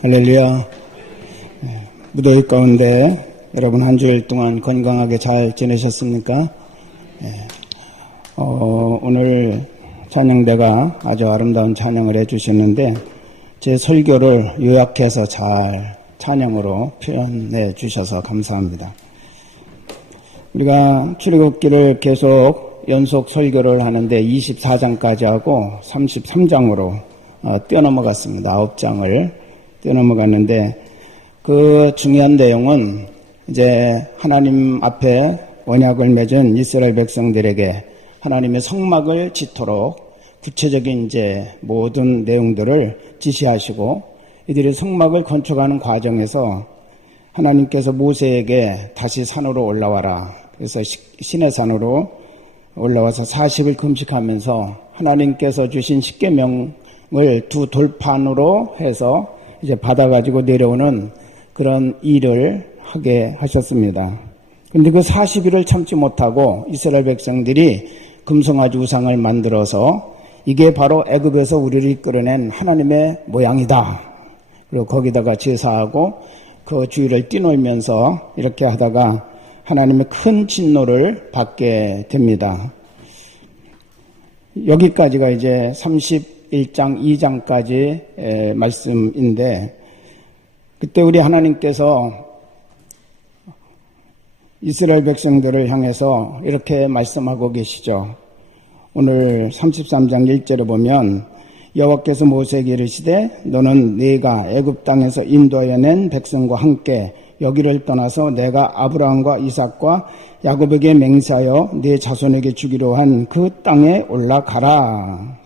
할렐루야. 무더위 가운데 여러분 한 주일 동안 건강하게 잘 지내셨습니까? 오늘 찬양대가 아주 아름다운 찬양을 해주셨는데 제 설교를 요약해서 잘 찬양으로 표현해 주셔서 감사합니다. 우리가 출애굽기를 계속 연속 설교를 하는데 24장까지 하고 33장으로 뛰어넘어갔습니다. 9장을 뛰어넘어갔는데 그 중요한 내용은 이제 하나님 앞에 언약을 맺은 이스라엘 백성들에게 하나님의 성막을 짓도록 구체적인 이제 모든 내용들을 지시하시고 이들이 성막을 건축하는 과정에서 하나님께서 모세에게 다시 산으로 올라와라. 그래서 시내산으로 올라와서 40일 금식하면서 하나님께서 주신 십계명을 두 돌판으로 해서 이제 받아가지고 내려오는 그런 일을 하게 하셨습니다. 근데 그 40일을 참지 못하고 이스라엘 백성들이 금송아지 우상을 만들어서 이게 바로 애굽에서 우리를 이끌어낸 하나님의 모양이다. 그리고 거기다가 제사하고 그 주위를 뛰놀면서 이렇게 하다가 하나님의 큰 진노를 받게 됩니다. 여기까지가 이제 31장 2장까지 말씀인데 그때 우리 하나님께서 이스라엘 백성들을 향해서 이렇게 말씀하고 계시죠. 오늘 33장 1절에 보면 여호와께서 모세에게 이르시되 너는 네가 애굽 땅에서 인도하여 낸 백성과 함께 여기를 떠나서 내가 아브라함과 이삭과 야곱에게 맹세하여 네 자손에게 주기로 한 그 땅에 올라가라.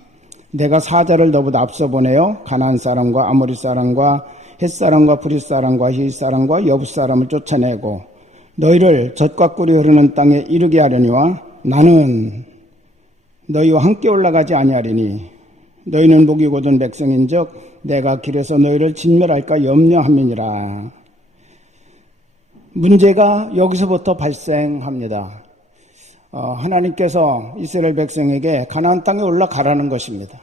내가 사자를 너보다 앞서 보내어 가나안 사람과 아모리 사람과 헷 사람과 브릿 사람과 히 사람과 여부 사람을 쫓아내고 너희를 젖과 꿀이 흐르는 땅에 이르게 하려니와 나는 너희와 함께 올라가지 아니하리니 너희는 목이 곧은 백성인즉 내가 길에서 너희를 진멸할까 염려함이니라. 문제가 여기서부터 발생합니다. 하나님께서 이스라엘 백성에게 가나안 땅에 올라가라는 것입니다.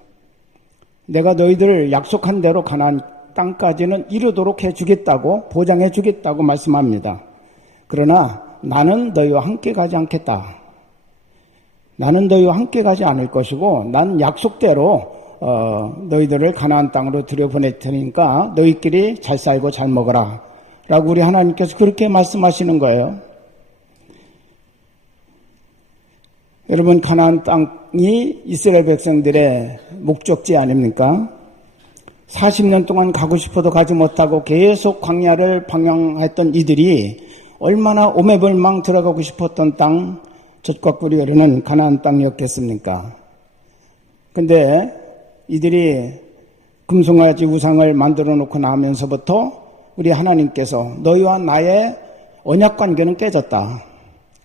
내가 너희들을 약속한 대로 가나안 땅까지는 이르도록 해주겠다고 보장해주겠다고 말씀합니다. 그러나 나는 너희와 함께 가지 않겠다. 나는 너희와 함께 가지 않을 것이고 난 약속대로 너희들을 가나안 땅으로 들여보낼 테니까 너희끼리 잘 살고 잘 먹어라 라고 우리 하나님께서 그렇게 말씀하시는 거예요. 여러분, 가나안 땅이 이스라엘 백성들의 목적지 아닙니까? 40년 동안 가고 싶어도 가지 못하고 계속 광야를 방황했던 이들이 얼마나 오매불망 들어가고 싶었던 땅, 젖과 꿀이 흐르는 가나안 땅이었겠습니까? 근데 이들이 금송아지 우상을 만들어 놓고 나면서부터 우리 하나님께서 너희와 나의 언약 관계는 깨졌다.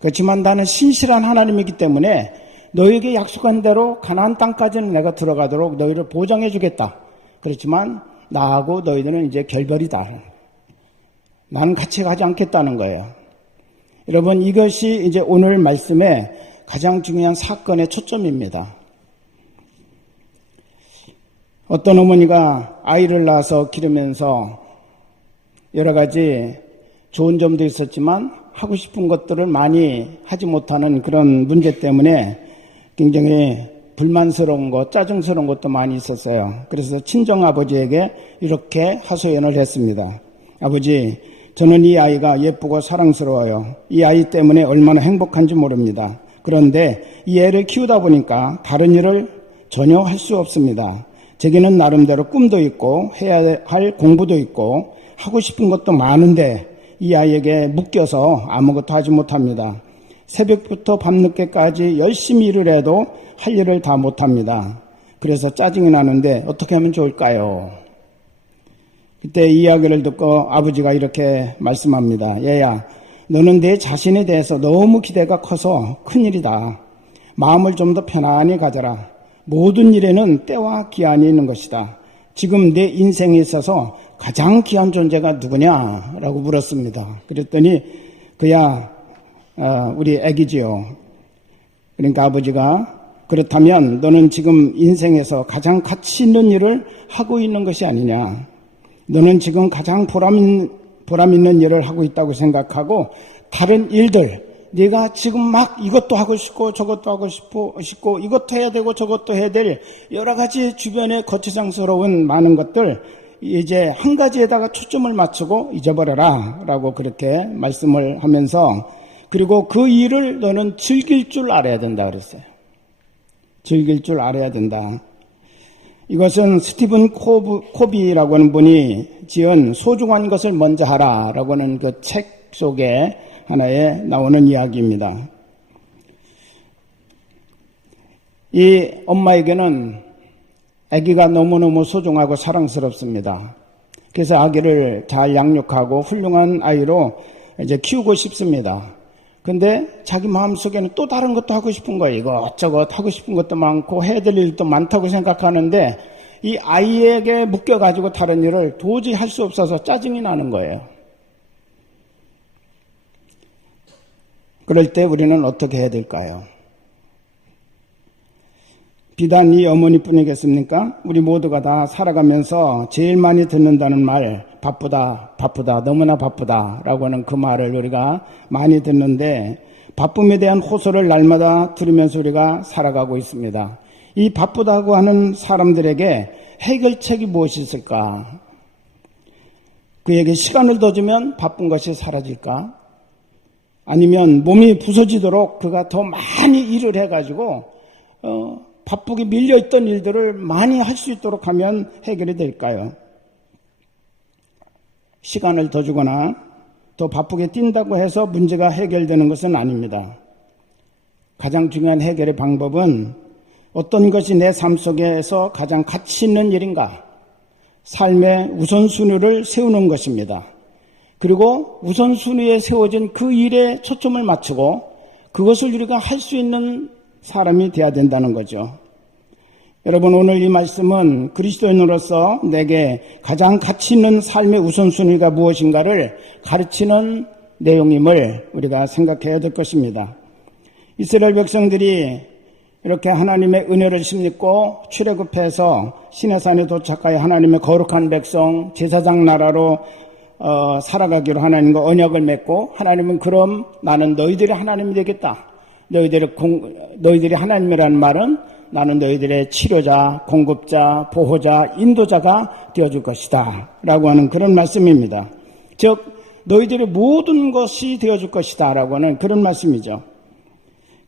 그렇지만 나는 신실한 하나님이기 때문에 너희에게 약속한 대로 가나안 땅까지는 내가 들어가도록 너희를 보장해 주겠다. 그렇지만 나하고 너희들은 이제 결별이다. 나는 같이 가지 않겠다는 거예요. 여러분, 이것이 이제 오늘 말씀의 가장 중요한 사건의 초점입니다. 어떤 어머니가 아이를 낳아서 기르면서 여러 가지 좋은 점도 있었지만 하고 싶은 것들을 많이 하지 못하는 그런 문제 때문에 굉장히 불만스러운 것, 짜증스러운 것도 많이 있었어요. 그래서 친정아버지에게 이렇게 하소연을 했습니다. 아버지, 저는 이 아이가 예쁘고 사랑스러워요. 이 아이 때문에 얼마나 행복한지 모릅니다. 그런데 이 애를 키우다 보니까 다른 일을 전혀 할 수 없습니다. 제게는 나름대로 꿈도 있고 해야 할 공부도 있고 하고 싶은 것도 많은데 이 아이에게 묶여서 아무것도 하지 못합니다. 새벽부터 밤늦게까지 열심히 일을 해도 할 일을 다 못합니다. 그래서 짜증이 나는데 어떻게 하면 좋을까요? 그때 이야기를 듣고 아버지가 이렇게 말씀합니다. 얘야, 너는 내 자신에 대해서 너무 기대가 커서 큰일이다. 마음을 좀 더 편안히 가져라. 모든 일에는 때와 기한이 있는 것이다. 지금 내 인생에 있어서 가장 귀한 존재가 누구냐라고 물었습니다. 그랬더니 그야 우리 애기지요. 그러니까 아버지가 그렇다면 너는 지금 인생에서 가장 가치 있는 일을 하고 있는 것이 아니냐. 너는 지금 가장 보람 있는 일을 하고 있다고 생각하고 다른 일들, 네가 지금 막 이것도 하고 싶고 저것도 하고 싶고 이것도 해야 되고 저것도 해야 될 여러 가지 주변에 거추장스러운 많은 것들 이제 한 가지에다가 초점을 맞추고 잊어버려라 라고 그렇게 말씀을 하면서, 그리고 그 일을 너는 즐길 줄 알아야 된다 그랬어요. 즐길 줄 알아야 된다. 이것은 스티븐 코비라고 하는 분이 지은 소중한 것을 먼저 하라라고 하는 그 책 속에 하나에 나오는 이야기입니다. 이 엄마에게는 아기가 너무너무 소중하고 사랑스럽습니다. 그래서 아기를 잘 양육하고 훌륭한 아이로 이제 키우고 싶습니다. 근데 자기 마음속에는 또 다른 것도 하고 싶은 거예요. 이것저것 하고 싶은 것도 많고 해야 될 일도 많다고 생각하는데 이 아이에게 묶여가지고 다른 일을 도저히 할 수 없어서 짜증이 나는 거예요. 그럴 때 우리는 어떻게 해야 될까요? 비단 이 어머니뿐이겠습니까? 우리 모두가 다 살아가면서 제일 많이 듣는다는 말, 바쁘다, 너무나 바쁘다라고 하는 그 말을 우리가 많이 듣는데, 바쁨에 대한 호소를 날마다 들으면서 우리가 살아가고 있습니다. 이 바쁘다고 하는 사람들에게 해결책이 무엇이 있을까? 그에게 시간을 더 주면 바쁜 것이 사라질까? 아니면 몸이 부서지도록 그가 더 많이 일을 해가지고 바쁘게 밀려있던 일들을 많이 할 수 있도록 하면 해결이 될까요? 시간을 더 주거나 더 바쁘게 뛴다고 해서 문제가 해결되는 것은 아닙니다. 가장 중요한 해결의 방법은 어떤 것이 내 삶 속에서 가장 가치 있는 일인가? 삶의 우선순위를 세우는 것입니다. 그리고 우선순위에 세워진 그 일에 초점을 맞추고 그것을 우리가 할 수 있는 사람이 되어야 된다는 거죠. 여러분, 오늘 이 말씀은 그리스도인으로서 내게 가장 가치 있는 삶의 우선순위가 무엇인가를 가르치는 내용임을 우리가 생각해야 될 것입니다. 이스라엘 백성들이 이렇게 하나님의 은혜를 힘입고 출애굽해서 시내산에 도착하여 하나님의 거룩한 백성, 제사장 나라로 살아가기로 하나님과 언약을 맺고, 하나님은 그럼 나는 너희들이 하나님이 되겠다. 너희들이 하나님이라는 말은 나는 너희들의 치료자, 공급자, 보호자, 인도자가 되어줄 것이다 라고 하는 그런 말씀입니다. 즉 너희들의 모든 것이 되어줄 것이다 라고 하는 그런 말씀이죠.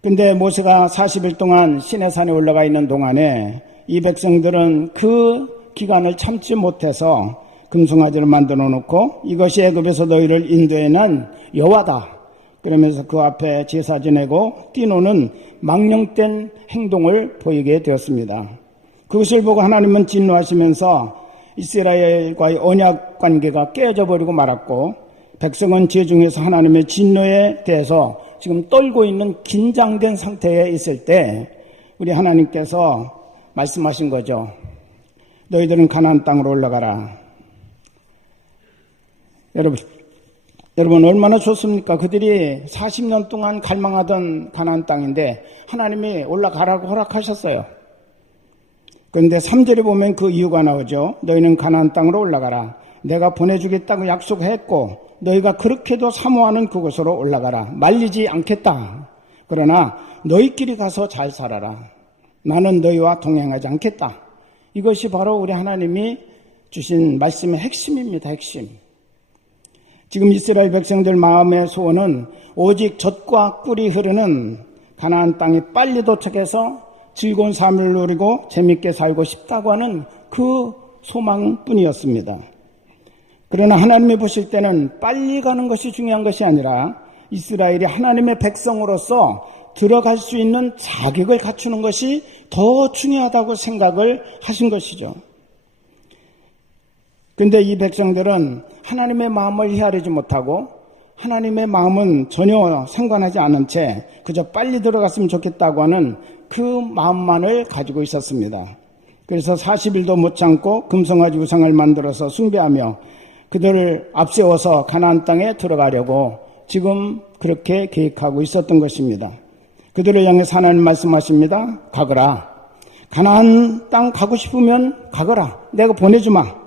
근데 모세가 40일 동안 시내산에 올라가 있는 동안에 이 백성들은 그 기간을 참지 못해서 금송아지를 만들어 놓고 이것이 애굽에서 너희를 인도해낸 여호와다 그러면서 그 앞에 제사 지내고 뛰노는 망령된 행동을 보이게 되었습니다. 그것을 보고 하나님은 진노하시면서 이스라엘과의 언약 관계가 깨어져 버리고 말았고, 백성은 죄 중에서 하나님의 진노에 대해서 지금 떨고 있는 긴장된 상태에 있을 때 우리 하나님께서 말씀하신 거죠. 너희들은 가나안 땅으로 올라가라. 여러분 얼마나 좋습니까? 그들이 40년 동안 갈망하던 가나안 땅인데 하나님이 올라가라고 허락하셨어요. 그런데 3절에 보면 그 이유가 나오죠. 너희는 가나안 땅으로 올라가라. 내가 보내주겠다고 약속했고 너희가 그렇게도 사모하는 그곳으로 올라가라. 말리지 않겠다. 그러나 너희끼리 가서 잘 살아라. 나는 너희와 동행하지 않겠다. 이것이 바로 우리 하나님이 주신 말씀의 핵심입니다. 핵심. 지금 이스라엘 백성들 마음의 소원은 오직 젖과 꿀이 흐르는 가나안 땅에 빨리 도착해서 즐거운 삶을 누리고 재밌게 살고 싶다고 하는 그 소망뿐이었습니다. 그러나 하나님이 보실 때는 빨리 가는 것이 중요한 것이 아니라 이스라엘이 하나님의 백성으로서 들어갈 수 있는 자격을 갖추는 것이 더 중요하다고 생각을 하신 것이죠. 그런데 이 백성들은 하나님의 마음을 헤아리지 못하고 하나님의 마음은 전혀 상관하지 않은 채 그저 빨리 들어갔으면 좋겠다고 하는 그 마음만을 가지고 있었습니다. 그래서 40일도 못 참고 금송아지 우상을 만들어서 숭배하며 그들을 앞세워서 가나안 땅에 들어가려고 지금 그렇게 계획하고 있었던 것입니다. 그들을 향해서 하나님 말씀하십니다. 가거라. 가나안 땅 가고 싶으면 가거라. 내가 보내주마.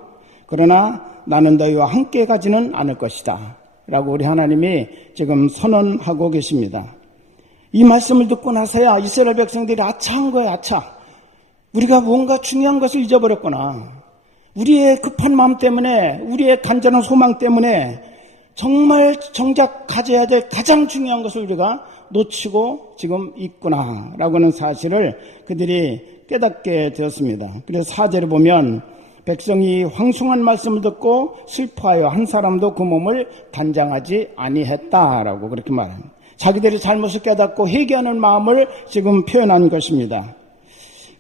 그러나 나는 너희와 함께 가지는 않을 것이다 라고 우리 하나님이 지금 선언하고 계십니다. 이 말씀을 듣고 나서야 이스라엘 백성들이 아차한 거예요. 아차. 우리가 뭔가 중요한 것을 잊어버렸구나. 우리의 급한 마음 때문에, 우리의 간절한 소망 때문에 정말 정작 가져야 될 가장 중요한 것을 우리가 놓치고 지금 있구나 라고 하는 사실을 그들이 깨닫게 되었습니다. 그래서 4절에 보면 백성이 황송한 말씀을 듣고 슬퍼하여 한 사람도 그 몸을 단장하지 아니했다라고 그렇게 말합니다. 자기들의 잘못을 깨닫고 회개하는 마음을 지금 표현한 것입니다.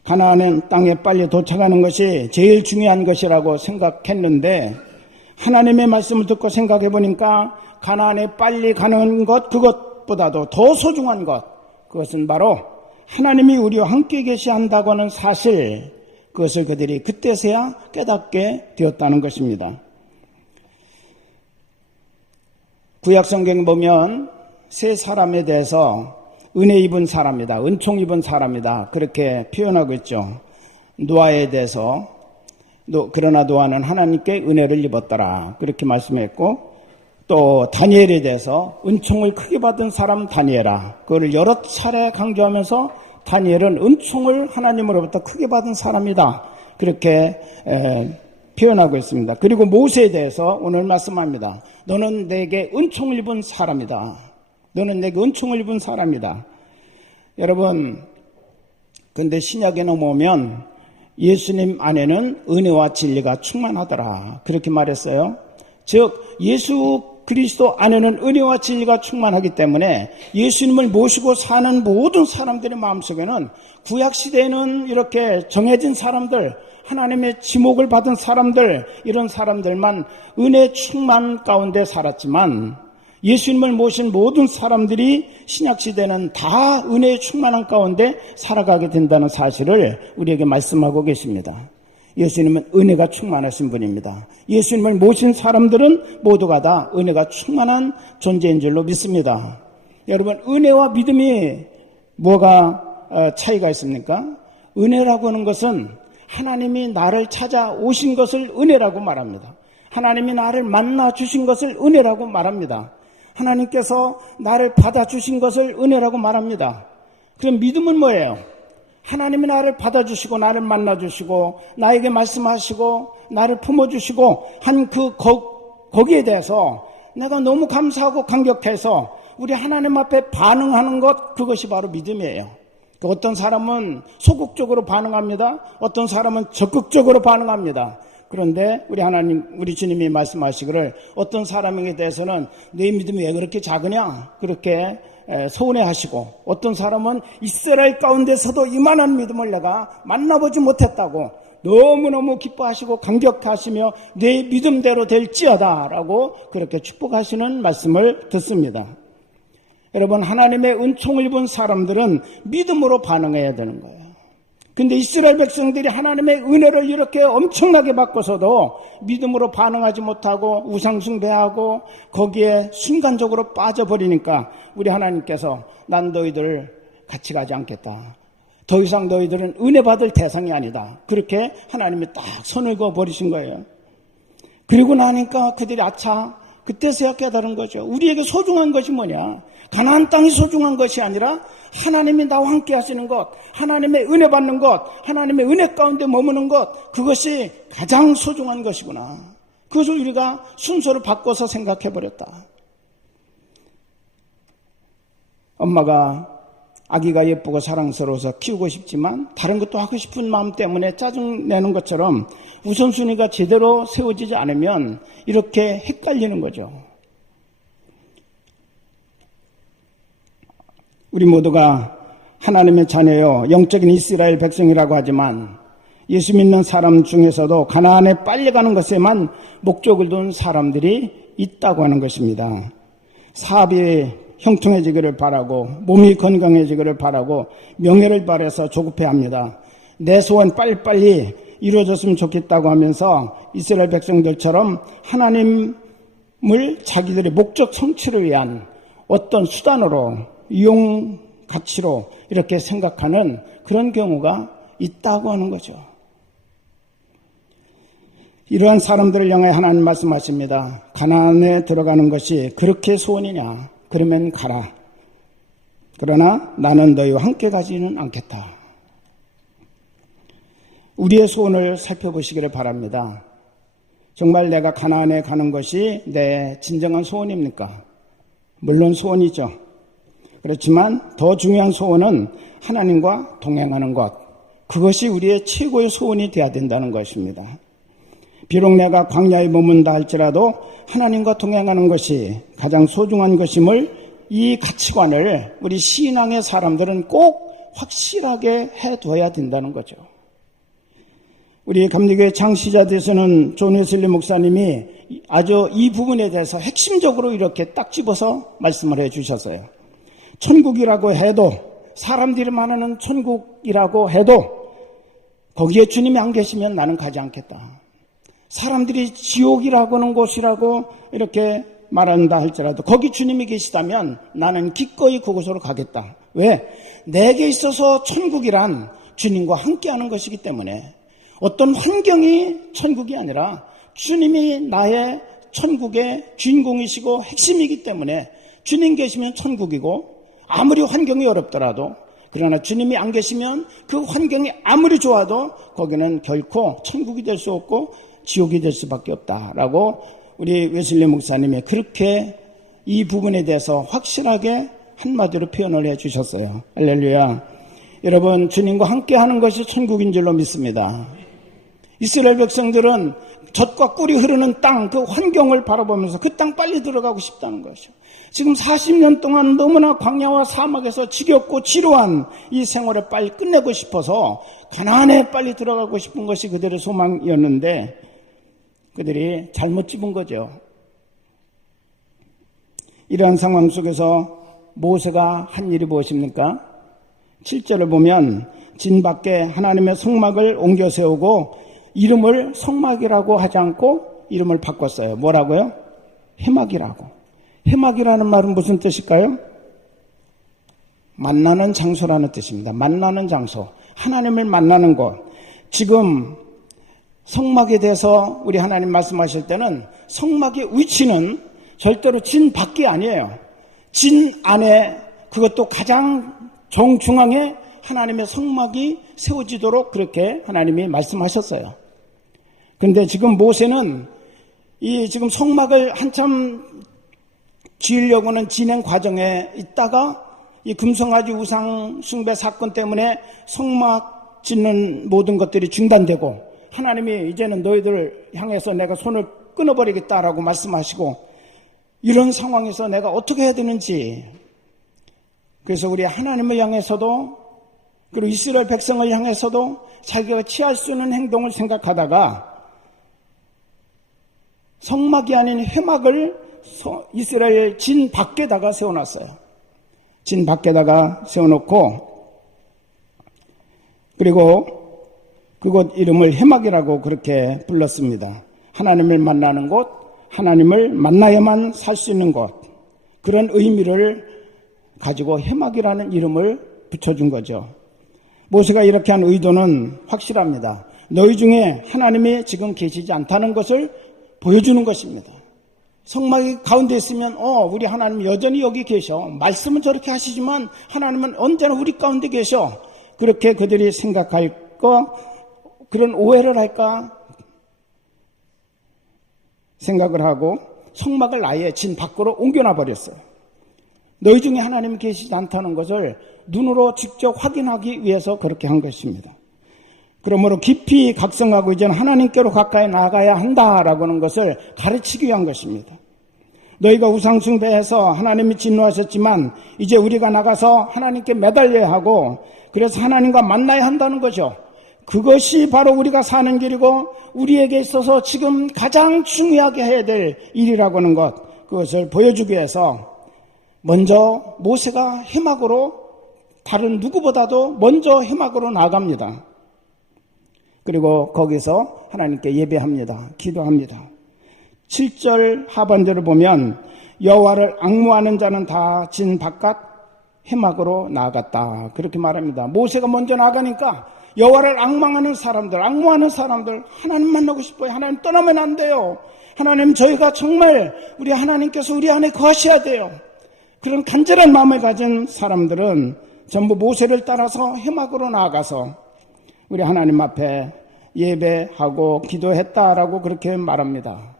가나안 땅에 빨리 도착하는 것이 제일 중요한 것이라고 생각했는데 하나님의 말씀을 듣고 생각해 보니까 가나안에 빨리 가는 것, 그것보다도 더 소중한 것, 그것은 바로 하나님이 우리와 함께 계시한다고 하는 사실, 그것을 그들이 그때서야 깨닫게 되었다는 것입니다. 구약 성경 보면 세 사람에 대해서 은혜 입은 사람이다, 은총 입은 사람이다 그렇게 표현하고 있죠. 노아에 대해서 그러나 노아는 하나님께 은혜를 입었더라 그렇게 말씀했고, 또 다니엘에 대해서 은총을 크게 받은 사람 다니엘아, 그거를 여러 차례 강조하면서 다니엘은 은총을 하나님으로부터 크게 받은 사람이다 그렇게 표현하고 있습니다. 그리고 모세에 대해서 오늘 말씀합니다. 너는 내게 은총을 입은 사람이다. 너는 내게 은총을 입은 사람이다. 여러분, 근데 신약에 넘어오면 예수님 안에는 은혜와 진리가 충만하더라 그렇게 말했어요. 즉 예수 그리스도 안에는 은혜와 진리가 충만하기 때문에 예수님을 모시고 사는 모든 사람들의 마음속에는 구약시대에는 이렇게 정해진 사람들, 하나님의 지목을 받은 사람들, 이런 사람들만 은혜 충만 가운데 살았지만 예수님을 모신 모든 사람들이 신약시대는 다 은혜의 충만한 가운데 살아가게 된다는 사실을 우리에게 말씀하고 계십니다. 예수님은 은혜가 충만하신 분입니다. 예수님을 모신 사람들은 모두가 다 은혜가 충만한 존재인 줄로 믿습니다. 여러분, 은혜와 믿음이 뭐가 차이가 있습니까? 은혜라고 하는 것은 하나님이 나를 찾아오신 것을 은혜라고 말합니다. 하나님이 나를 만나 주신 것을 은혜라고 말합니다. 하나님께서 나를 받아주신 것을 은혜라고 말합니다. 그럼 믿음은 뭐예요? 하나님이 나를 받아주시고 나를 만나주시고 나에게 말씀하시고 나를 품어주시고 한 거기에 대해서 내가 너무 감사하고 감격해서 우리 하나님 앞에 반응하는 것, 그것이 바로 믿음이에요. 어떤 사람은 소극적으로 반응합니다. 어떤 사람은 적극적으로 반응합니다. 그런데 우리 하나님, 우리 주님이 말씀하시기를 어떤 사람에게 대해서는 내 믿음이 왜 그렇게 작으냐 그렇게 서운해하시고, 어떤 사람은 이스라엘 가운데서도 이만한 믿음을 내가 만나보지 못했다고 너무너무 기뻐하시고 감격하시며 내 믿음대로 될지어다라고 그렇게 축복하시는 말씀을 듣습니다. 여러분, 하나님의 은총을 입은 사람들은 믿음으로 반응해야 되는 거예요. 근데 이스라엘 백성들이 하나님의 은혜를 이렇게 엄청나게 받고서도 믿음으로 반응하지 못하고 우상숭배하고 거기에 순간적으로 빠져버리니까 우리 하나님께서 난 너희들 같이 가지 않겠다. 더 이상 너희들은 은혜 받을 대상이 아니다. 그렇게 하나님이 딱 선을 그어버리신 거예요. 그리고 나니까 그들이 아차, 그때서야 깨달은 거죠. 우리에게 소중한 것이 뭐냐? 가나안 땅이 소중한 것이 아니라 하나님이 나와 함께 하시는 것, 하나님의 은혜 받는 것, 하나님의 은혜 가운데 머무는 것, 그것이 가장 소중한 것이구나. 그것을 우리가 순서를 바꿔서 생각해버렸다. 엄마가 아기가 예쁘고 사랑스러워서 키우고 싶지만 다른 것도 하고 싶은 마음 때문에 짜증내는 것처럼 우선순위가 제대로 세워지지 않으면 이렇게 헷갈리는 거죠. 우리 모두가 하나님의 자녀요, 영적인 이스라엘 백성이라고 하지만 예수 믿는 사람 중에서도 가나안에 빨리 가는 것에만 목적을 둔 사람들이 있다고 하는 것입니다. 사업이 형통해지기를 바라고 몸이 건강해지기를 바라고 명예를 바라서 조급해합니다. 내 소원 빨리빨리 이루어졌으면 좋겠다고 하면서 이스라엘 백성들처럼 하나님을 자기들의 목적 성취를 위한 어떤 수단으로 이용 가치로 이렇게 생각하는 그런 경우가 있다고 하는 거죠. 이러한 사람들을 향해 하나님 말씀하십니다. 가나안에 들어가는 것이 그렇게 소원이냐? 그러면 가라. 그러나 나는 너희와 함께 가지는 않겠다. 우리의 소원을 살펴보시기를 바랍니다. 정말 내가 가나안에 가는 것이 내 진정한 소원입니까? 물론 소원이죠. 그렇지만 더 중요한 소원은 하나님과 동행하는 것. 그것이 우리의 최고의 소원이 되어야 된다는 것입니다. 비록 내가 광야에 머문다 할지라도 하나님과 동행하는 것이 가장 소중한 것임을, 이 가치관을 우리 신앙의 사람들은 꼭 확실하게 해둬야 된다는 거죠. 우리 감리교회 창시자들에서는 존 웨슬리 목사님이 아주 이 부분에 대해서 핵심적으로 이렇게 딱 집어서 말씀을 해 주셨어요. 천국이라고 해도, 사람들이 말하는 천국이라고 해도 거기에 주님이 안 계시면 나는 가지 않겠다. 사람들이 지옥이라고 하는 곳이라고 이렇게 말한다 할지라도 거기 주님이 계시다면 나는 기꺼이 그곳으로 가겠다. 왜? 내게 있어서 천국이란 주님과 함께하는 것이기 때문에, 어떤 환경이 천국이 아니라 주님이 나의 천국의 주인공이시고 핵심이기 때문에 주님 계시면 천국이고, 아무리 환경이 어렵더라도, 그러나 주님이 안 계시면 그 환경이 아무리 좋아도 거기는 결코 천국이 될 수 없고 지옥이 될 수밖에 없다라고 우리 웨슬리 목사님이 그렇게 이 부분에 대해서 확실하게 한마디로 표현을 해 주셨어요. 할렐루야. 여러분, 주님과 함께하는 것이 천국인 줄로 믿습니다. 이스라엘 백성들은 젖과 꿀이 흐르는 땅, 그 환경을 바라보면서 그 땅 빨리 들어가고 싶다는 것이죠. 지금 40년 동안 너무나 광야와 사막에서 지겹고 지루한 이 생활을 빨리 끝내고 싶어서 가나안에 빨리 들어가고 싶은 것이 그들의 소망이었는데 그들이 잘못 집은 거죠. 이러한 상황 속에서 모세가 한 일이 무엇입니까? 7절을 보면 진 밖에 하나님의 성막을 옮겨 세우고 이름을 성막이라고 하지 않고 이름을 바꿨어요. 뭐라고요? 회막이라고. 회막이라는 말은 무슨 뜻일까요? 만나는 장소라는 뜻입니다. 만나는 장소. 하나님을 만나는 곳. 지금 성막에 대해서 우리 하나님 말씀하실 때는 성막의 위치는 절대로 진 밖이 아니에요. 진 안에, 그것도 가장 정중앙에 하나님의 성막이 세워지도록 그렇게 하나님이 말씀하셨어요. 그런데 지금 모세는 이 지금 성막을 한참 지으려고는 진행 과정에 있다가 이 금송아지 우상 숭배 사건 때문에 성막 짓는 모든 것들이 중단되고, 하나님이 이제는 너희들을 향해서 내가 손을 끊어버리겠다라고 말씀하시고, 이런 상황에서 내가 어떻게 해야 되는지, 그래서 우리 하나님을 향해서도 그리고 이스라엘 백성을 향해서도 자기가 취할 수 있는 행동을 생각하다가 성막이 아닌 회막을 이스라엘 진 밖에다가 세워놨어요. 진 밖에다가 세워놓고, 그리고 그곳 이름을 회막이라고 그렇게 불렀습니다. 하나님을 만나는 곳, 하나님을 만나야만 살 수 있는 곳, 그런 의미를 가지고 회막이라는 이름을 붙여준 거죠. 모세가 이렇게 한 의도는 확실합니다. 너희 중에 하나님이 지금 계시지 않다는 것을 보여주는 것입니다. 성막이 가운데 있으면 우리 하나님 여전히 여기 계셔. 말씀은 저렇게 하시지만 하나님은 언제나 우리 가운데 계셔. 그렇게 그들이 생각할까, 그런 오해를 할까 생각을 하고 성막을 아예 진 밖으로 옮겨놔 버렸어요. 너희 중에 하나님이 계시지 않다는 것을 눈으로 직접 확인하기 위해서 그렇게 한 것입니다. 그러므로 깊이 각성하고 이제는 하나님께로 가까이 나아가야 한다라고 하는 것을 가르치기 위한 것입니다. 너희가 우상 숭배해서 하나님이 진노하셨지만 이제 우리가 나가서 하나님께 매달려야 하고, 그래서 하나님과 만나야 한다는 거죠. 그것이 바로 우리가 사는 길이고 우리에게 있어서 지금 가장 중요하게 해야 될 일이라고 하는 것, 그것을 보여주기 위해서 먼저 모세가 회막으로, 다른 누구보다도 먼저 회막으로 나갑니다. 그리고 거기서 하나님께 예배합니다. 기도합니다. 7절 하반절을 보면 여호와를 앙무하는 자는 다 진 바깥 회막으로 나아갔다, 그렇게 말합니다. 모세가 먼저 나가니까 여호와를 앙망하는 사람들, 앙모하는 사람들, 하나님 만나고 싶어요. 하나님 떠나면 안 돼요. 하나님, 저희가 정말 우리 하나님께서 우리 안에 거하셔야 돼요. 그런 간절한 마음을 가진 사람들은 전부 모세를 따라서 해막으로 나아가서 우리 하나님 앞에 예배하고 기도했다라고 그렇게 말합니다.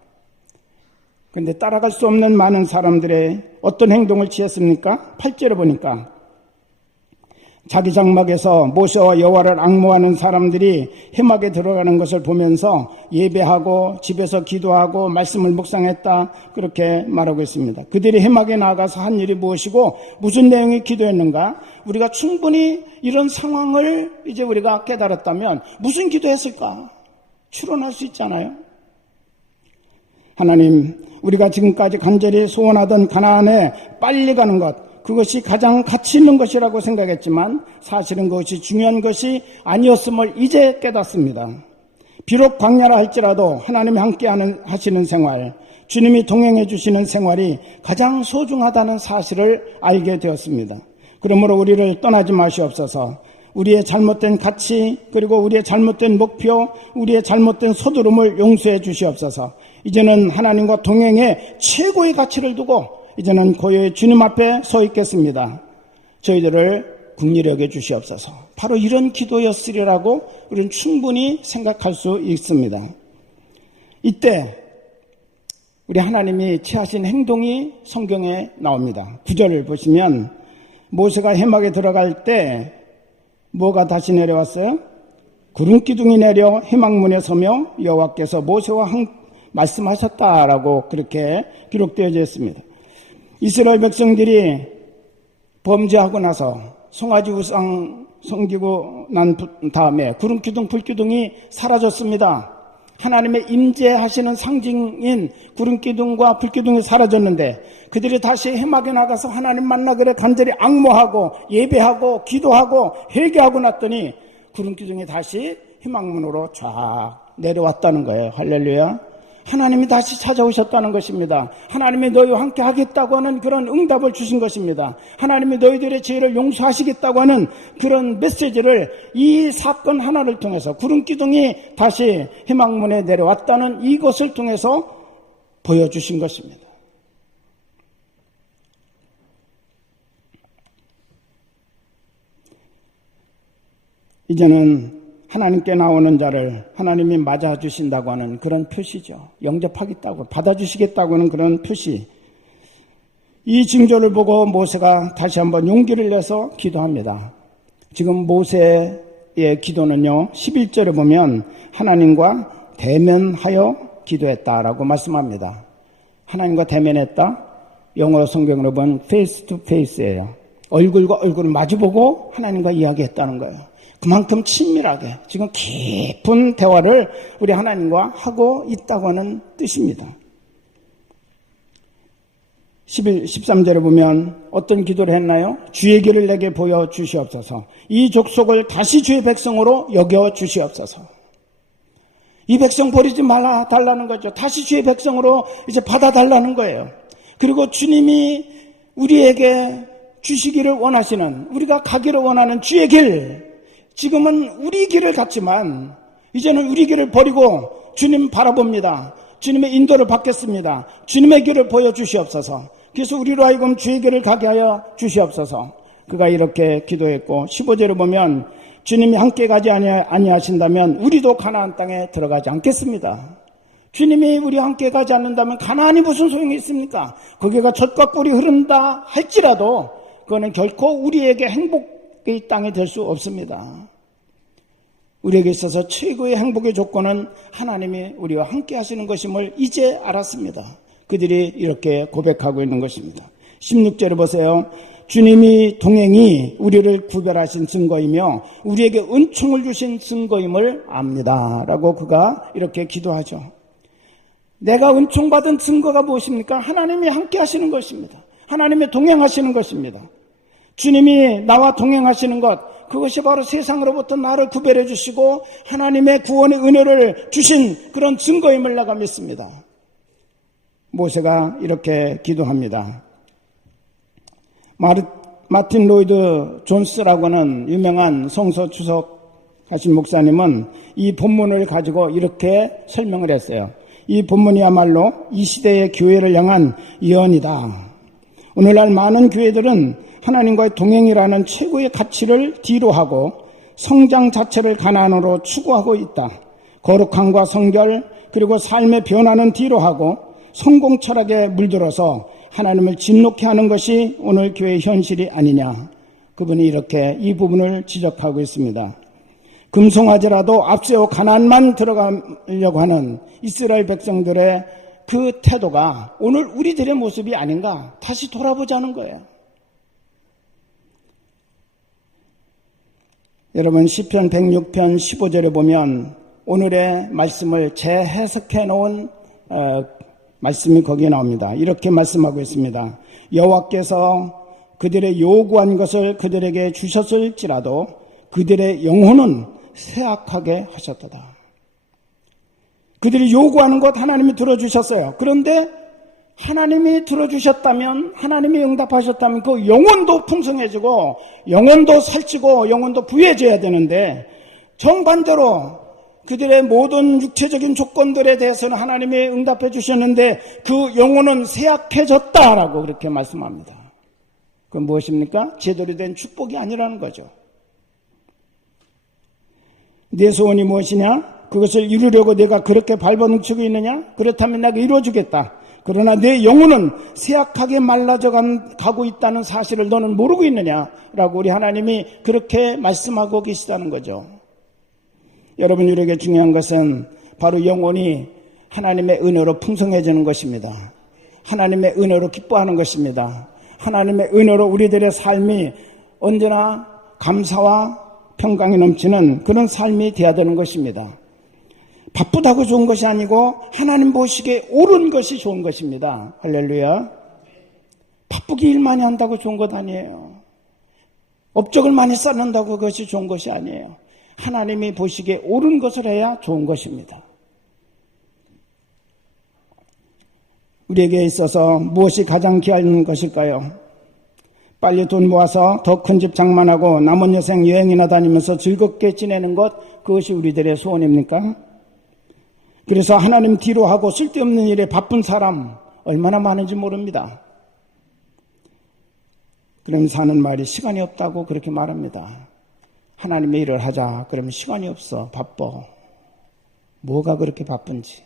그런데 따라갈 수 없는 많은 사람들의 어떤 행동을 취했습니까? 8절에 보니까 자기 장막에서 모세와 여호와를 앙모하는 사람들이 해막에 들어가는 것을 보면서 예배하고 집에서 기도하고 말씀을 묵상했다, 그렇게 말하고 있습니다. 그들이 해막에 나가서 한 일이 무엇이고 무슨 내용의 기도했는가? 우리가 충분히 이런 상황을 이제 우리가 깨달았다면 무슨 기도했을까? 추론할 수 있잖아요. 하나님, 우리가 지금까지 간절히 소원하던 가나안에 빨리 가는 것, 그것이 가장 가치 있는 것이라고 생각했지만 사실은 그것이 중요한 것이 아니었음을 이제 깨닫습니다. 비록 광야라 할지라도 하나님이 함께 하시는 생활, 주님이 동행해 주시는 생활이 가장 소중하다는 사실을 알게 되었습니다. 그러므로 우리를 떠나지 마시옵소서. 우리의 잘못된 가치, 그리고 우리의 잘못된 목표, 우리의 잘못된 서두름을 용서해 주시옵소서. 이제는 하나님과 동행에 최고의 가치를 두고 이제는 고요히 주님 앞에 서 있겠습니다. 저희들을 긍휼히 여겨 주시옵소서. 바로 이런 기도였으리라고 우리는 충분히 생각할 수 있습니다. 이때 우리 하나님이 취하신 행동이 성경에 나옵니다. 9절을 보시면 모세가 해막에 들어갈 때 뭐가 다시 내려왔어요? 구름기둥이 내려 해막문에 서며 여호와께서 모세와 말씀하셨다라고 그렇게 기록되어져 있습니다. 이스라엘 백성들이 범죄하고 나서 송아지 우상 섬기고 난 다음에 구름기둥, 불기둥이 사라졌습니다. 하나님의 임재하시는 상징인 구름기둥과 불기둥이 사라졌는데 그들이 다시 해막에 나가서 하나님 만나기를 간절히 앙모하고 예배하고 기도하고 회개하고 났더니 구름기둥이 다시 해막문으로 쫙 내려왔다는 거예요. 할렐루야. 하나님이 다시 찾아오셨다는 것입니다. 하나님이 너희와 함께 하겠다고 하는 그런 응답을 주신 것입니다. 하나님이 너희들의 죄를 용서하시겠다고 하는 그런 메시지를 이 사건 하나를 통해서 구름기둥이 다시 해막문에 내려왔다는 이것을 통해서 보여주신 것입니다. 이제는 하나님께 나오는 자를 하나님이 맞아주신다고 하는 그런 표시죠. 영접하겠다고, 받아주시겠다고 하는 그런 표시. 이 징조를 보고 모세가 다시 한번 용기를 내서 기도합니다. 지금 모세의 기도는요, 11절에 보면 하나님과 대면하여 기도했다라고 말씀합니다. 하나님과 대면했다? 영어 성경으로 보면 face to face예요. 얼굴과 얼굴을 마주보고 하나님과 이야기했다는 거예요. 그만큼 친밀하게 지금 깊은 대화를 우리 하나님과 하고 있다고 하는 뜻입니다. 13절에 보면 어떤 기도를 했나요? 주의 길을 내게 보여주시옵소서. 이 족속을 다시 주의 백성으로 여겨주시옵소서. 이 백성 버리지 말아 달라는 거죠. 다시 주의 백성으로 이제 받아달라는 거예요. 그리고 주님이 우리에게 주시기를 원하시는, 우리가 가기를 원하는 주의 길, 지금은 우리 길을 갔지만 이제는 우리 길을 버리고 주님 바라봅니다. 주님의 인도를 받겠습니다. 주님의 길을 보여주시옵소서. 그래서 우리로 하여금 주의 길을 가게 하여 주시옵소서. 그가 이렇게 기도했고 15절을 보면 주님이 함께 가지 아니하신다면 우리도 가나안 땅에 들어가지 않겠습니다. 주님이 우리와 함께 가지 않는다면 가나안이 무슨 소용이 있습니까? 거기가 젖과 꿀이 흐른다 할지라도 그거는 결코 우리에게 행복의 땅이 될 수 없습니다. 우리에게 있어서 최고의 행복의 조건은 하나님이 우리와 함께 하시는 것임을 이제 알았습니다. 그들이 이렇게 고백하고 있는 것입니다. 16절에 보세요. 주님이 동행이 우리를 구별하신 증거이며 우리에게 은총을 주신 증거임을 압니다. 라고 그가 이렇게 기도하죠. 내가 은총받은 증거가 무엇입니까? 하나님이 함께 하시는 것입니다. 하나님이 동행하시는 것입니다. 주님이 나와 동행하시는 것, 그것이 바로 세상으로부터 나를 구별해 주시고 하나님의 구원의 은혜를 주신 그런 증거임을 내가 믿습니다. 모세가 이렇게 기도합니다. 마틴 로이드 존스라고 하는 유명한 성서 주석 하신 목사님은 이 본문을 가지고 이렇게 설명을 했어요. 이 본문이야말로 이 시대의 교회를 향한 예언이다. 오늘날 많은 교회들은 하나님과의 동행이라는 최고의 가치를 뒤로하고 성장 자체를 가난으로 추구하고 있다. 거룩함과 성결 그리고 삶의 변화는 뒤로하고 성공 철학에 물들어서 하나님을 진노케 하는 것이 오늘 교회의 현실이 아니냐. 그분이 이렇게 이 부분을 지적하고 있습니다. 금송아지라도 앞세워 가나안만 들어가려고 하는 이스라엘 백성들의 그 태도가 오늘 우리들의 모습이 아닌가 다시 돌아보자는 거예요. 여러분 시편 106편 15절에 보면 오늘의 말씀을 재해석해 놓은 말씀이 거기에 나옵니다. 이렇게 말씀하고 있습니다. 여호와께서 그들의 요구한 것을 그들에게 주셨을지라도 그들의 영혼은 쇠약하게 하셨도다. 그들이 요구하는 것 하나님이 들어주셨어요. 그런데 하나님이 들어주셨다면, 하나님이 응답하셨다면 그 영혼도 풍성해지고 영혼도 살찌고 영혼도 부해져야 되는데 정반대로 그들의 모든 육체적인 조건들에 대해서는 하나님이 응답해 주셨는데 그 영혼은 쇠약해졌다라고 그렇게 말씀합니다. 그건 무엇입니까? 제대로 된 축복이 아니라는 거죠. 내 소원이 무엇이냐? 그것을 이루려고 내가 그렇게 발버둥치고 있느냐? 그렇다면 내가 이루어주겠다. 그러나 내 영혼은 쇠약하게 말라져 가고 있다는 사실을 너는 모르고 있느냐라고 우리 하나님이 그렇게 말씀하고 계시다는 거죠. 여러분, 우리에게 중요한 것은 바로 영혼이 하나님의 은혜로 풍성해지는 것입니다. 하나님의 은혜로 기뻐하는 것입니다. 하나님의 은혜로 우리들의 삶이 언제나 감사와 평강이 넘치는 그런 삶이 되어야 되는 것입니다. 바쁘다고 좋은 것이 아니고 하나님 보시기에 옳은 것이 좋은 것입니다. 할렐루야. 바쁘게 일 많이 한다고 좋은 것 아니에요. 업적을 많이 쌓는다고 그것이 좋은 것이 아니에요. 하나님이 보시기에 옳은 것을 해야 좋은 것입니다. 우리에게 있어서 무엇이 가장 귀한 것일까요? 빨리 돈 모아서 더 큰 집 장만하고 남은 여생 여행이나 다니면서 즐겁게 지내는 것, 그것이 우리들의 소원입니까? 그래서 하나님 뒤로 하고 쓸데없는 일에 바쁜 사람 얼마나 많은지 모릅니다. 그럼 사는 말이 시간이 없다고 그렇게 말합니다. 하나님의 일을 하자 그러면 시간이 없어, 바빠. 뭐가 그렇게 바쁜지.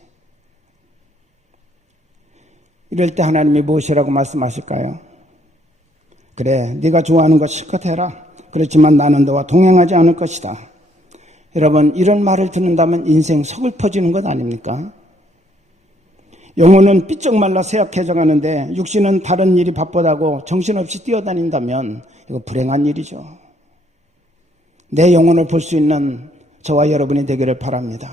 이럴 때 하나님이 무엇이라고 말씀하실까요? 그래, 네가 좋아하는 것 실컷 해라. 그렇지만 나는 너와 동행하지 않을 것이다. 여러분, 이런 말을 듣는다면 인생 서글퍼지는 것 아닙니까? 영혼은 삐쩍 말라 쇠약해져 가는데 육신은 다른 일이 바쁘다고 정신없이 뛰어다닌다면 이거 불행한 일이죠. 내 영혼을 볼 수 있는 저와 여러분이 되기를 바랍니다.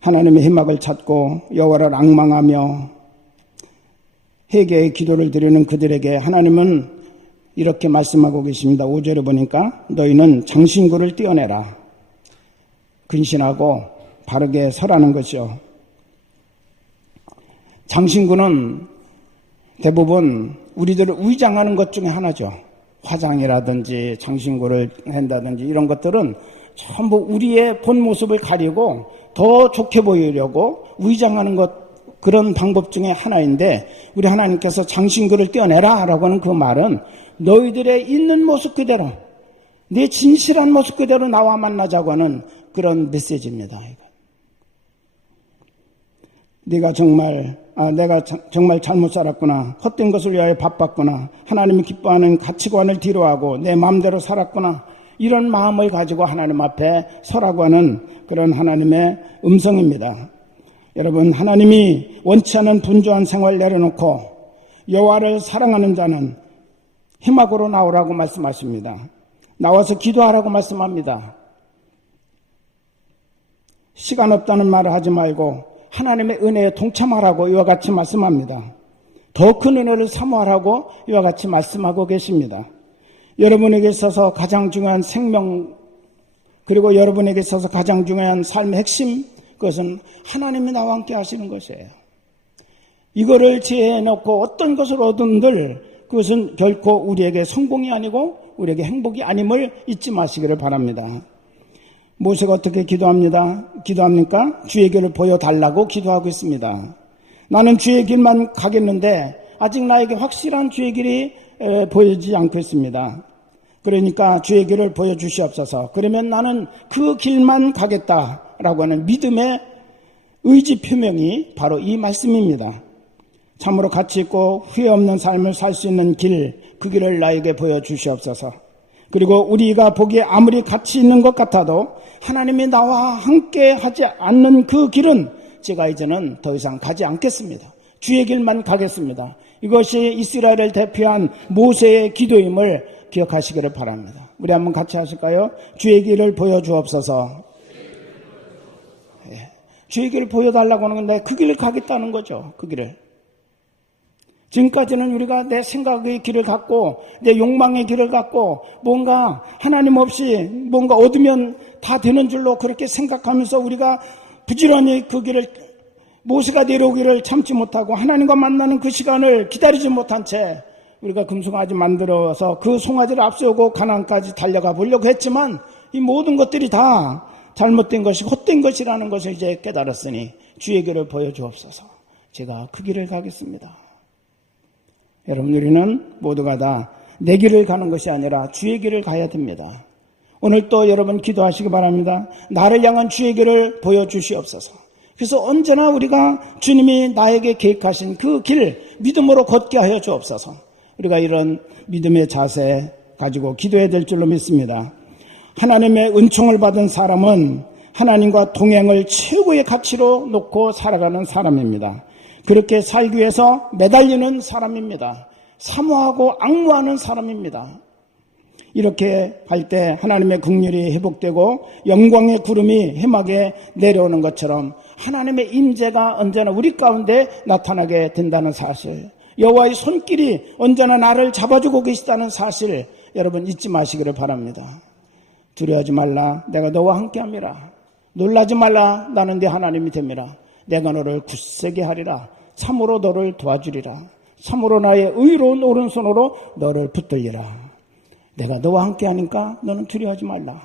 하나님의 희망을 찾고 여호와를 앙망하며 회개의 기도를 드리는 그들에게 하나님은 이렇게 말씀하고 계십니다. 5절에 보니까 너희는 장신구를 떼어내라. 근신하고 바르게 서라는 거죠. 장신구는 대부분 우리들을 위장하는 것 중에 하나죠. 화장이라든지 장신구를 한다든지 이런 것들은 전부 우리의 본 모습을 가리고 더 좋게 보이려고 위장하는 것, 그런 방법 중에 하나인데 우리 하나님께서 장신구를 떼어내라 라고 하는 그 말은 너희들의 있는 모습 그대로, 내 진실한 모습 그대로 나와 만나자고 하는 그런 메시지입니다. 내가 정말 잘못 살았구나, 헛된 것을 위하여 바빴구나, 하나님이 기뻐하는 가치관을 뒤로하고 내 마음대로 살았구나, 이런 마음을 가지고 하나님 앞에 서라고 하는 그런 하나님의 음성입니다. 여러분, 하나님이 원치 않은 분주한 생활 내려놓고 여호와를 사랑하는 자는 희망으로 나오라고 말씀하십니다. 나와서 기도하라고 말씀합니다. 시간 없다는 말을 하지 말고 하나님의 은혜에 동참하라고 이와 같이 말씀합니다. 더 큰 은혜를 사모하라고 이와 같이 말씀하고 계십니다. 여러분에게 있어서 가장 중요한 생명, 그리고 여러분에게 있어서 가장 중요한 삶의 핵심, 그것은 하나님이 나와 함께 하시는 것이에요. 이거를 지혜해놓고 어떤 것을 얻은들 그것은 결코 우리에게 성공이 아니고 우리에게 행복이 아님을 잊지 마시기를 바랍니다. 모세가 어떻게 기도합니까? 주의 길을 보여달라고 기도하고 있습니다. 나는 주의 길만 가겠는데 아직 나에게 확실한 주의 길이 보이지 않고 있습니다. 그러니까 주의 길을 보여주시옵소서. 그러면 나는 그 길만 가겠다라고 하는 믿음의 의지 표명이 바로 이 말씀입니다. 참으로 가치 있고 후회 없는 삶을 살 수 있는 길, 그 길을 나에게 보여주시옵소서. 그리고 우리가 보기에 아무리 가치 있는 것 같아도 하나님이 나와 함께 하지 않는 그 길은 제가 이제는 더 이상 가지 않겠습니다. 주의 길만 가겠습니다. 이것이 이스라엘을 대표한 모세의 기도임을 기억하시기를 바랍니다. 우리 한번 같이 하실까요? 주의 길을 보여주옵소서. 주의 길을 보여달라고 하는 건데 그 길을 가겠다는 거죠. 그 길을. 지금까지는 우리가 내 생각의 길을 갖고 내 욕망의 길을 갖고 뭔가 하나님 없이 뭔가 얻으면 다 되는 줄로 그렇게 생각하면서 우리가 부지런히 그 길을 모세가 내려오기를 참지 못하고 하나님과 만나는 그 시간을 기다리지 못한 채 우리가 금송아지 만들어서 그 송아지를 앞세우고 가나안까지 달려가 보려고 했지만 이 모든 것들이 다 잘못된 것이 헛된 것이라는 것을 이제 깨달았으니 주의 길을 보여주옵소서. 제가 그 길을 가겠습니다. 여러분, 우리는 모두가 다 내 길을 가는 것이 아니라 주의 길을 가야 됩니다. 오늘 또 여러분 기도하시기 바랍니다. 나를 향한 주의 길을 보여주시옵소서. 그래서 언제나 우리가 주님이 나에게 계획하신 그 길 믿음으로 걷게 하여 주옵소서. 우리가 이런 믿음의 자세 가지고 기도해야 될 줄로 믿습니다. 하나님의 은총을 받은 사람은 하나님과 동행을 최고의 가치로 놓고 살아가는 사람입니다. 그렇게 살기 위해서 매달리는 사람입니다. 사모하고 앙무하는 사람입니다. 이렇게 할 때 하나님의 긍휼이 회복되고 영광의 구름이 해막에 내려오는 것처럼 하나님의 임재가 언제나 우리 가운데 나타나게 된다는 사실, 여호와의 손길이 언제나 나를 잡아주고 계시다는 사실 여러분 잊지 마시기를 바랍니다. 두려워하지 말라, 내가 너와 함께함이라. 놀라지 말라, 나는 네 하나님이 됨이라. 내가 너를 굳세게 하리라. 참으로 너를 도와주리라. 참으로 나의 의로운 오른손으로 너를 붙들리라. 내가 너와 함께하니까 너는 두려워하지 말라.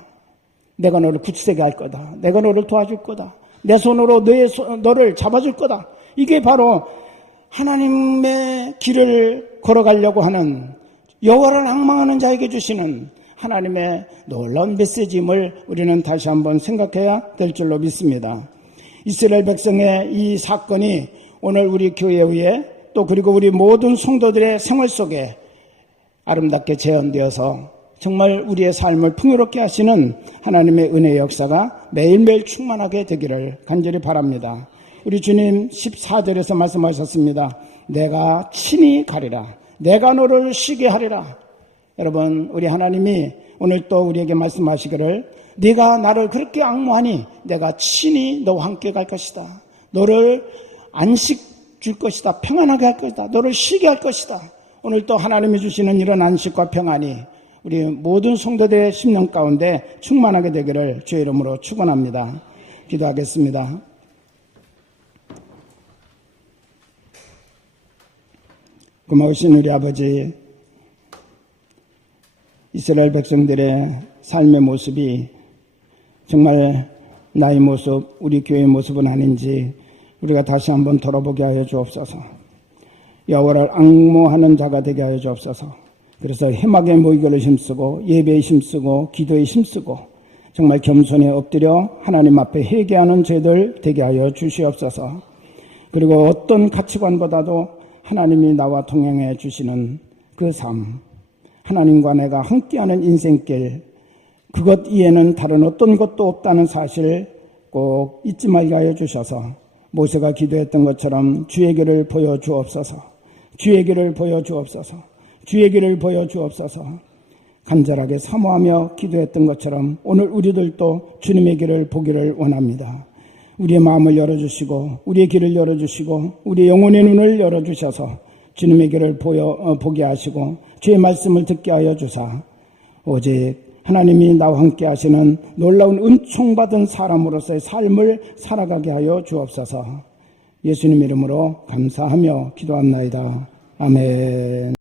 내가 너를 굳세게 할 거다. 내가 너를 도와줄 거다. 내 손으로 너를 잡아줄 거다. 이게 바로 하나님의 길을 걸어가려고 하는, 여호와를 앙망하는 자에게 주시는 하나님의 놀라운 메시지임을 우리는 다시 한번 생각해야 될 줄로 믿습니다. 이스라엘 백성의 이 사건이 오늘 우리 교회에 또 그리고 우리 모든 성도들의 생활 속에 아름답게 재현되어서 정말 우리의 삶을 풍요롭게 하시는 하나님의 은혜의 역사가 매일매일 충만하게 되기를 간절히 바랍니다. 우리 주님 14절에서 말씀하셨습니다. 내가 친히 가리라. 내가 너를 쉬게 하리라. 여러분, 우리 하나님이 오늘 또 우리에게 말씀하시기를 네가 나를 그렇게 앙무하니 내가 친히 너와 함께 갈 것이다. 너를 안식 줄 것이다. 평안하게 할 것이다. 너를 쉬게 할 것이다. 오늘 또 하나님이 주시는 이런 안식과 평안이 우리 모든 성도들의 심령 가운데 충만하게 되기를 주의 이름으로 축원합니다. 기도하겠습니다. 고마우신 우리 아버지, 이스라엘 백성들의 삶의 모습이 정말 나의 모습, 우리 교회의 모습은 아닌지 우리가 다시 한번 돌아보게 하여 주옵소서. 여호와를 앙모하는 자가 되게 하여 주옵소서. 그래서 해막의 모이고를 힘쓰고 예배에 힘쓰고 기도에 힘쓰고 정말 겸손히 엎드려 하나님 앞에 회개하는 죄들 되게 하여 주시옵소서. 그리고 어떤 가치관보다도 하나님이 나와 동행해 주시는 그 삶, 하나님과 내가 함께하는 인생길, 그것 이외에는 다른 어떤 것도 없다는 사실 꼭 잊지 말게 하여 주셔서 모세가 기도했던 것처럼 주의 길을 보여주옵소서. 주의 길을 보여주옵소서. 주의 길을 보여주옵소서. 간절하게 사모하며 기도했던 것처럼 오늘 우리들도 주님의 길을 보기를 원합니다. 우리의 마음을 열어주시고 우리의 길을 열어주시고 우리의 영혼의 눈을 열어주셔서 주님의 길을 보게 하시고 주의 말씀을 듣게 하여 주사 오직 하나님이 나와 함께 하시는 놀라운 은총받은 사람으로서의 삶을 살아가게 하여 주옵소서. 예수님 이름으로 감사하며 기도합나이다. 아멘.